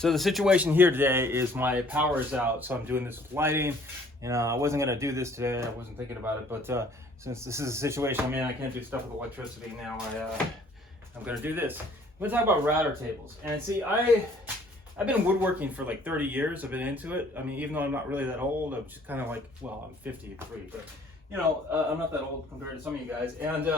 So the situation here today is my power is out, so I'm doing this with lighting. I wasn't gonna do this today. I wasn't thinking about it, but since this is a situation I'm in, I can't do stuff with electricity now. I'm gonna do this. I'm gonna talk about router tables. And see, I've been woodworking for like 30 years. I've been into it. I mean, even though I'm not really that old, I'm just kind of like, well, I'm 53, but I'm not that old compared to some of you guys. And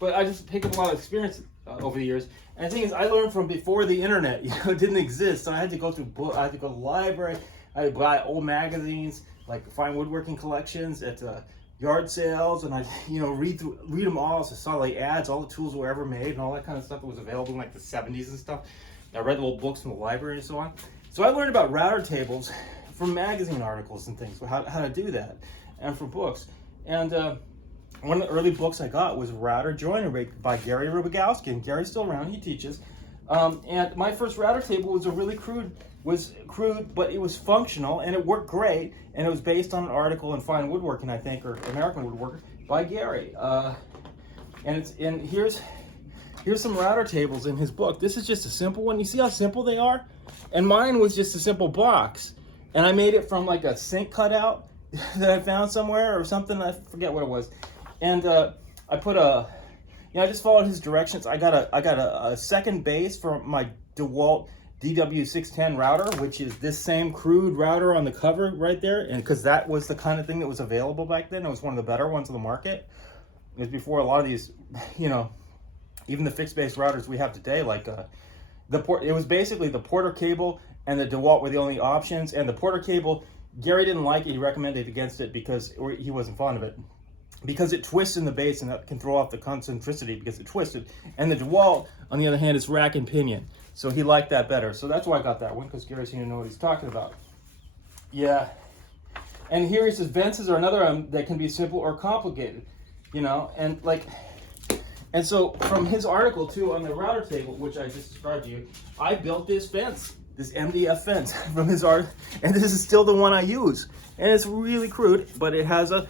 but I just picked up a lot of experience over the years. And the thing is, I learned from before the internet. It didn't exist. So I had to go through books. I had to go to the library. I had to buy old magazines, like find woodworking collections at yard sales, and I, read them all. So I saw like ads, all the tools that were ever made, and all that kind of stuff that was available in like the 70s and stuff. I read the old books from the library and so on. So I learned about router tables from magazine articles and things, how to do that, and from books. And one of the early books I got was Router Joinery by Gary Rogowski, and Gary's still around, he teaches. And my first router table was crude, but it was functional and it worked great, and it was based on an article in Fine Woodworking, I think, or American Woodworker by Gary. And here's some router tables in his book. This is just a simple one. You see how simple they are? And mine was just a simple box, and I made it from like a sink cutout that I found somewhere or something. I forget what it was. And I put I just followed his directions. I got a second base for my DeWalt DW610 router, which is this same crude router on the cover right there. And because that was the kind of thing that was available back then. It was one of the better ones on the market. It was before a lot of these, even the fixed base routers we have today, like it was basically the Porter cable and the DeWalt were the only options. And the Porter cable, Gary didn't like it. He recommended against it because he wasn't fond of it, because it twists in the base and that can throw off the concentricity because it twisted. And the DeWalt, on the other hand, is rack and pinion. So he liked that better. So that's why I got that one, because Gary seemed to know what he's talking about. Yeah. And here he says, vents are another that can be simple or complicated, and so from his article too on the router table, which I just described to you, I built this fence, this MDF fence from his art, and this is still the one I use. And it's really crude, but it has a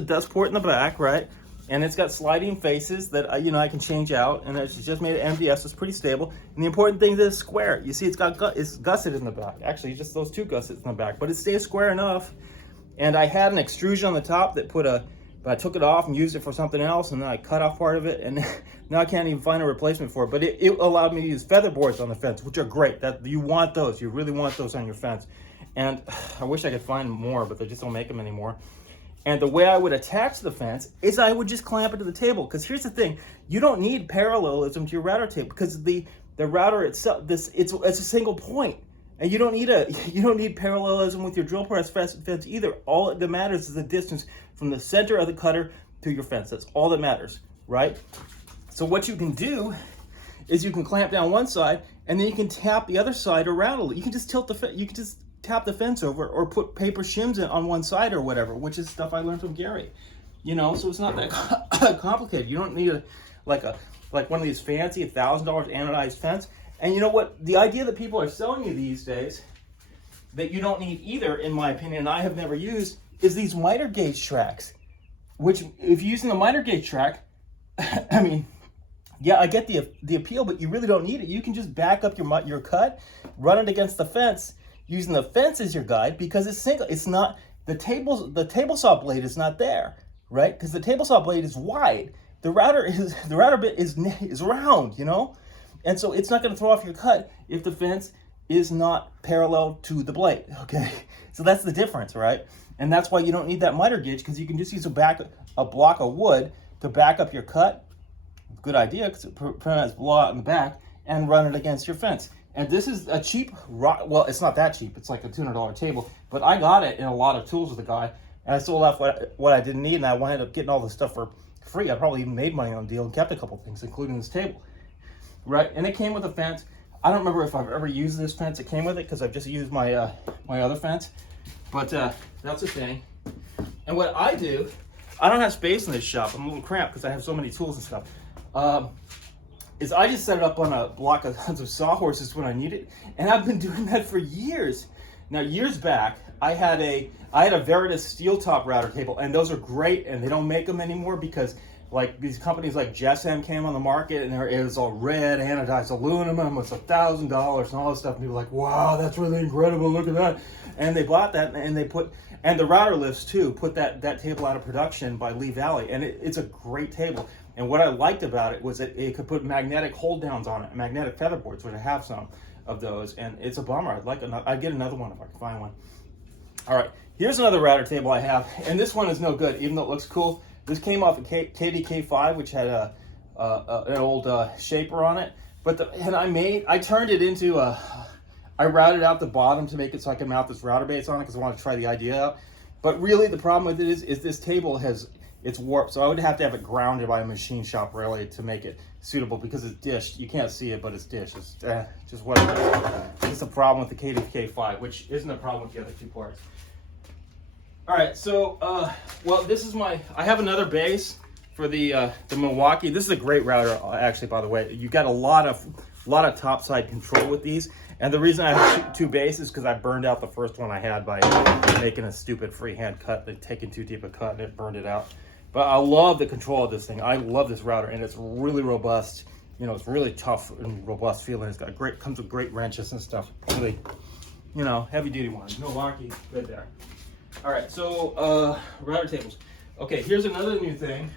dust port in the back, right? And it's got sliding faces that I can change out, and it's just made of MDF, so it's pretty stable. And the important thing is it's square. You see, it's gusset in the back. Actually, just those two gussets in the back, but it stays square enough. And I had an extrusion on the top that but I took it off and used it for something else, and then I cut off part of it, and now I can't even find a replacement for it. But it allowed me to use feather boards on the fence, which are great. You want those. You really want those on your fence. And I wish I could find more, but they just don't make them anymore. And the way I would attach the fence is I would just clamp it to the table. Because here's the thing, you don't need parallelism to your router table, because the router itself, it's a single point. And you don't need parallelism with your drill press fence either. All that matters is the distance from the center of the cutter to your fence. That's all that matters, right? So what you can do is you can clamp down one side, and then you can tap the other side around a little. You can just tap the fence over, or put paper shims in on one side or whatever, which is stuff I learned from Gary. So it's not that complicated. You don't need like one of these fancy $1,000 anodized fence. And you know what? The idea that people are selling you these days that you don't need either, in my opinion, and I have never used, is these miter gauge tracks. Which, if you're using a miter gauge track, I mean, yeah, I get the appeal, but you really don't need it. You can just back up your cut, run it against the fence, using the fence as your guide, because it's single. It's not the table saw blade is not there, right? Because the table saw blade is wide. The router bit is round, and so it's not going to throw off your cut if the fence is not parallel to the blade. Okay, so that's the difference, right? And that's why you don't need that miter gauge, because you can just use a block of wood to back up your cut. Good idea, because it prevents blowout in the back, and run it against your fence. And this is a cheap, well, it's not that cheap. It's like a $200 table, but I got it in a lot of tools with the guy, and I sold off what I didn't need, and I wound up getting all this stuff for free. I probably even made money on the deal and kept a couple things, including this table, right? And it came with a fence. I don't remember if I've ever used this fence. It came with it because I've just used my my other fence, but that's the thing. And what I do, I don't have space in this shop. I'm a little cramped because I have so many tools and stuff. Is I just set it up on a block of tons of sawhorses when I need it, and I've been doing that for years. Now, years back, I had a Veritas steel top router table, and those are great, and they don't make them anymore because like these companies like GSM came on the market, and it was all red anodized aluminum, was $1,000 and all this stuff. And people were like, wow, that's really incredible, look at that. And they bought that, and they put, and the router lifts too, put that table out of production by Lee Valley, and it's a great table. And what I liked about it was that it could put magnetic hold downs on it, magnetic featherboards, which I have some of those, and it's a bummer. I'd get another one if I could find one. All right, here's another router table I have, and this one is no good, even though it looks cool. This came off a KITY K5, which had an old shaper on it, I turned it into I routed out the bottom to make it so I can mount this router base on it because I wanted to try the idea out. But really, the problem with it is this table it's warped, so I would have to have it grounded by a machine shop really to make it suitable because it's dished. You can't see it, but it's dished. It's just what it is. It's a problem with the KITY K5, which isn't a problem with the other two parts. All right, so well, this is I have another base for the Milwaukee. This is a great router, actually. By the way, you got a lot of top side control with these. And the reason I have two bases is because I burned out the first one I had by making a stupid freehand cut, taking too deep a cut, and it burned it out. But I love the control of this thing. I love this router, and it's really robust. You know, it's really tough and robust feeling. It's got comes with great wrenches and stuff. Really, you know, heavy duty ones. Milwaukee, good there. All right, so router tables. Okay, here's another new thing,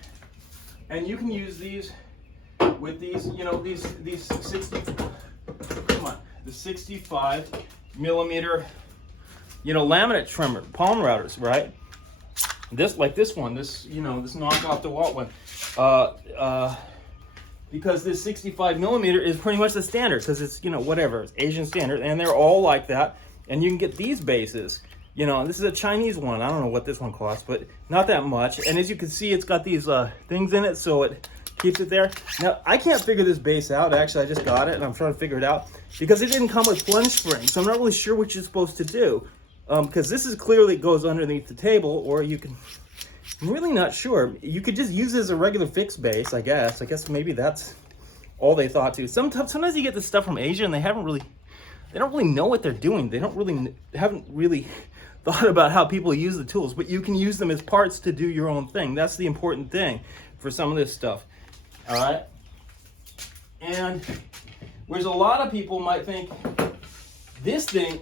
and you can use these with these. You know, these 60. Come on, the 65 millimeter. You know, laminate trimmer, palm routers, right? This, like this one, this knockoff DeWalt one, because this 65 millimeter is pretty much the standard because it's, whatever, it's Asian standard, and they're all like that. And you can get these bases, this is a Chinese one. I don't know what this one costs, but not that much. And as you can see, it's got these things in it, so it keeps it there. Now, I can't figure this base out. Actually, I just got it, and I'm trying to figure it out because it didn't come with plunge springs, so I'm not really sure what you're supposed to do. Because this is clearly goes underneath the table, or you can, I'm really not sure. You could just use it as a regular fixed base, I guess. I guess maybe that's all they thought to. Sometimes you get this stuff from Asia and they don't really know what they're doing. They haven't really thought about how people use the tools, but you can use them as parts to do your own thing. That's the important thing for some of this stuff. All right. And whereas a lot of people might think, this thing,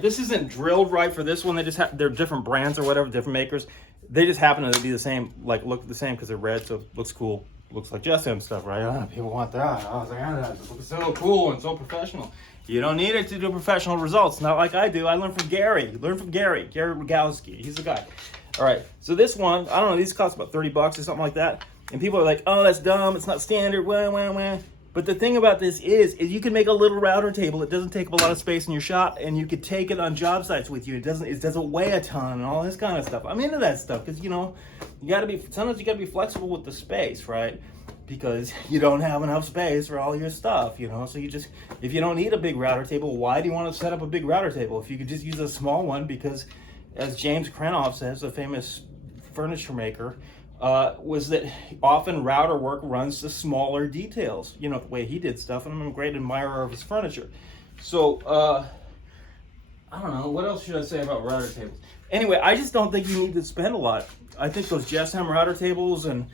this isn't drilled right for this one. They're different brands or whatever, different makers. They just happen to be the same, look the same because they're red, so it looks cool. Looks like GSM stuff, right? People want that. I was like, it looks so cool and so professional. You don't need it to do professional results. Not like I do. I learned from Gary. Gary Rogowski. He's the guy. All right, so this one, I don't know, these cost about $30 or something like that. And people are like, oh, that's dumb. It's not standard. Wah, wah, wah. But the thing about this is you can make a little router table. It doesn't take up a lot of space in your shop, and you could take it on job sites with you. It doesn't weigh a ton and all this kind of stuff. I'm into that stuff because sometimes you gotta be flexible with the space, right? Because you don't have enough space for all your stuff, So if you don't need a big router table, why do you want to set up a big router table? If you could just use a small one, because as James Krenov says, the famous furniture maker, was that often router work runs to smaller details, the way he did stuff, and I'm a great admirer of his furniture. So, I don't know, what else should I say about router tables? Anyway, I just don't think you need to spend a lot. I think those GSM router tables and,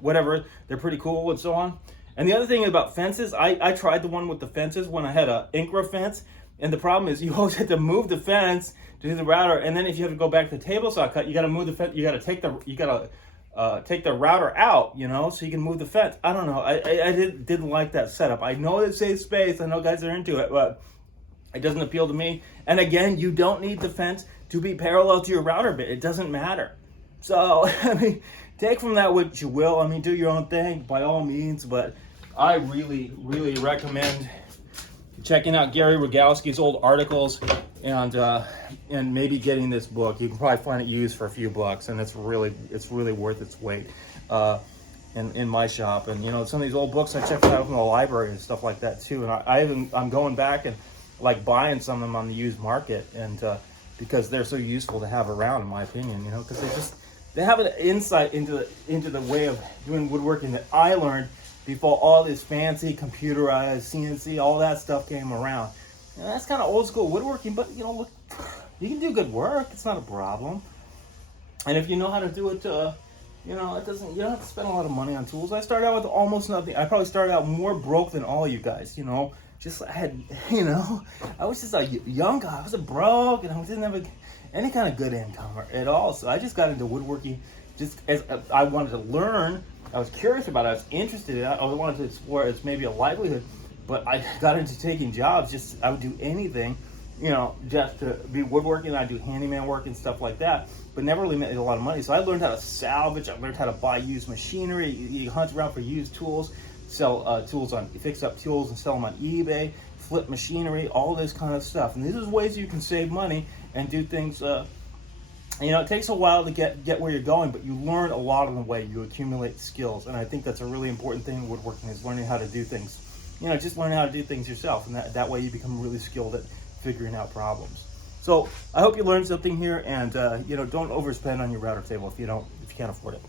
whatever, they're pretty cool and so on. And the other thing about fences, I tried the one with the fences when I had a Incra fence, and the problem is you always have to move the fence to do the router, and then if you have to go back to the table saw cut, you got to move the fence. You got to take the router out, so you can move the fence. I don't know. I didn't like that setup. I know it saves space. I know guys are into it, but it doesn't appeal to me. And again, you don't need the fence to be parallel to your router bit. It doesn't matter. So take from that what you will. Do your own thing by all means, but I really, really recommend checking out Gary Rogowski's old articles and maybe getting this book. You can probably find it used for a few bucks, and it's really worth its weight in my shop. And some of these old books I checked out from the library and stuff like that too. And I'm going back and buying some of them on the used market, and because they're so useful to have around, in my opinion. Because they have an insight into the way of doing woodworking that I learned before all this fancy computerized CNC, all that stuff came around. And that's kind of old school woodworking, but look, you can do good work. It's not a problem. And if you know how to do it You know, it doesn't. You don't have to spend a lot of money on tools. I started out with almost nothing. I probably started out more broke than all you guys. You know, just I had. You know, I was just a young guy. I was broke, and I didn't have any kind of good income at all. So I just got into woodworking, just as I wanted to learn. I was curious about it. I was interested in it. I wanted to explore it as maybe a livelihood. But I got into taking jobs. Just I would do anything, you know, just to be woodworking. I'd do handyman work and stuff like that, but never really made a lot of money. So I learned how to salvage. I learned how to buy used machinery. You hunt around for used tools, sell tools on, fix up tools and sell them on eBay, flip machinery, all this kind of stuff. And these are ways you can save money and do things. You know, it takes a while to get where you're going, but you learn a lot on the way. You accumulate skills, and I think that's a really important thing in woodworking, is learning how to do things. You know, just learning how to do things yourself, and that way you become really skilled at figuring out problems. So I hope you learned something here, and you know, don't overspend on your router table if you can't afford it.